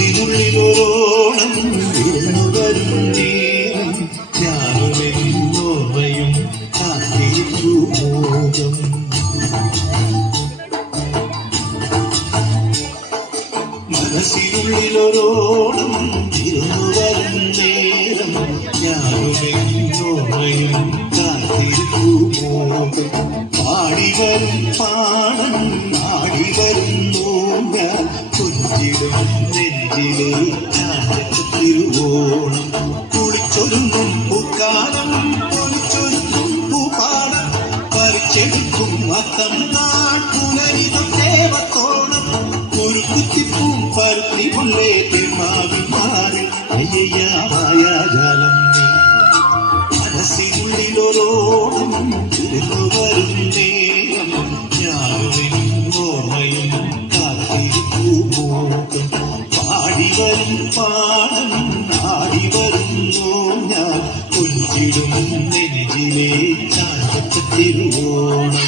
മനസ്സിനുള്ളിലോണം വിരുന്നു വരും നേരം ഞാനുമെന്നോർമ്മയും കാത്തിരിക്കൂ മോഹം. മനസ്സിനുള്ളിലോണം വിരുന്നു വരും നേരം ഞാനുമെന്നോർമ്മയും കാത്തിരിക്കൂ മോഹം. പാടിവരും പാടം ആടിവരുന്നു ഞാൻ കൊഞ്ചിടും നെഞ്ചിലെ തിരുവോണം. കുളിച്ചൊരുങ്ങും പൂക്കാലം പൊളിച്ചൊരുക്കും പൂപ്പാടം പറിച്ചെടുക്കും അത്തം നാൾ പുലരിതം ദേവത്തോണം. ഒരു കുത്തിപ്പൂം പരുത്തി കൊള്ളേ തെമ്മാവിൽ മാറി അയ്യയ്യാമായ ജലം നീ. മനസ്സിനുള്ളിലൊരോണം തിരിഞ്ഞു വരും നേരം ഞാനുമെന്നോർമ്മയും കാത്തിരിക്കൂ മോഹം. പാടിവരും പാടം ആടിവരുന്നു ഞാൻ കൊഞ്ചിടും നെഞ്ചിലെ ചാഞ്ചത്തിരുവോണം.